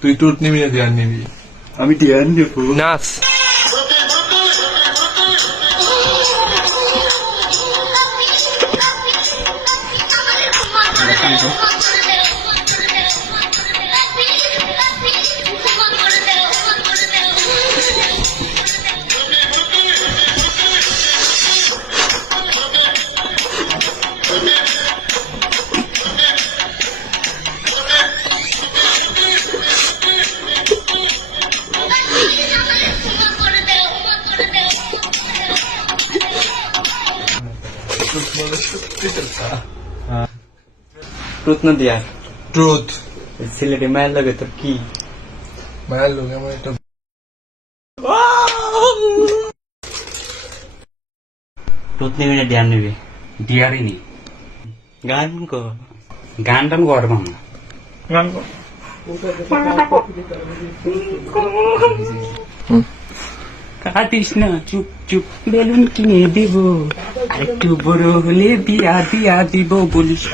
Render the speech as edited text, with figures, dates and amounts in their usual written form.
তুই ট্রুথ নিবি না ধ্যান নিবি? আমি ধ্যান নেবো। নাচ। ট্রুথ না দিয়া? ট্রুথ। ছেলেটি মায়ের লাগে তোর কি? মায়ের লোক আমার একটা ট্রুথ নিবি না ধ্যান নিবি? ডিয়ারই নি। গান কো। গান টান করবো না। গান কো। কাটিস না, চুপ চুপ বেলুন কিনে দেব, আরেকটু বড় হলে বিয়া দিয়া দিব বলিস।